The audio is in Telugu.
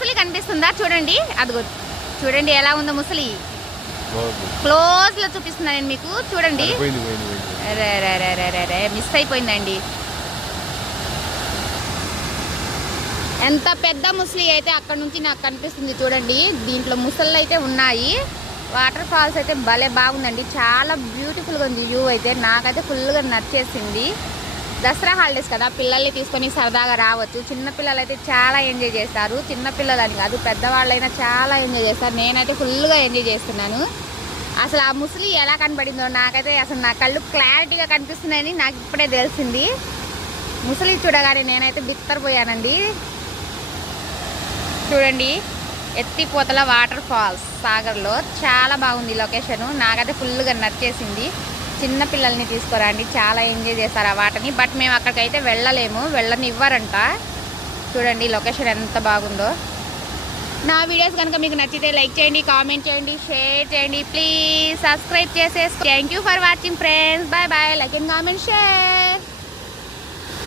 ముసలి కనిపిస్తుందా చూడండి, అదిగో చూడండి ఎలా ఉందో ముసలి. క్లోజ్ లో చూపిస్తున్నా నేను మీకు, చూడండి. మిస్ అయిపోయిందండి. ఎంత పెద్ద ముసలి అయితే అక్కడ నుంచి నాకు కనిపిస్తుంది చూడండి. దీంట్లో ముసళ్ళు అయితే ఉన్నాయి. వాటర్ ఫాల్స్ అయితే భలే బాగుందండి, చాలా బ్యూటిఫుల్గా ఉంది వ్యూ అయితే. నాకైతే ఫుల్గా నచ్చేసింది. దసరా హాలిడేస్ కదా, పిల్లల్ని తీసుకొని సరదాగా రావచ్చు. చిన్నపిల్లలు అయితే చాలా ఎంజాయ్ చేస్తారు. చిన్నపిల్లలు అని కాదు, పెద్దవాళ్ళైనా చాలా ఎంజాయ్ చేస్తారు. నేనైతే ఫుల్గా ఎంజాయ్ చేస్తున్నాను. అసలు ఆ ముసలి ఎలా కనబడిందో నాకైతే అసలు నా కళ్ళు క్లారిటీగా కనిపిస్తున్నాయని నాకు ఇప్పుడే తెలిసింది. ముసలి చూడగానే నేనైతే బిత్తరపోయానండి. చూడండి, ఎత్తిపోతల వాటర్ ఫాల్స్ సాగర్లో చాలా బాగుంది లొకేషను. నాకైతే ఫుల్గా నచ్చేసింది. చిన్న పిల్లల్ని తీసుకురండి, చాలా ఎంజాయ్ చేస్తారు ఆ వాటర్ని. బట్ మేము అక్కడికైతే వెళ్ళలేము, వెళ్ళనివ్వరంట. చూడండి లొకేషన్ ఎంత బాగుందో. నా వీడియోస్ కనుక మీకు నచ్చితే లైక్ చేయండి, కామెంట్ చేయండి, షేర్ చేయండి, ప్లీజ్ సబ్స్క్రైబ్ చేసేసి. Thank you for watching friends. Bye bye. Like and comment, share.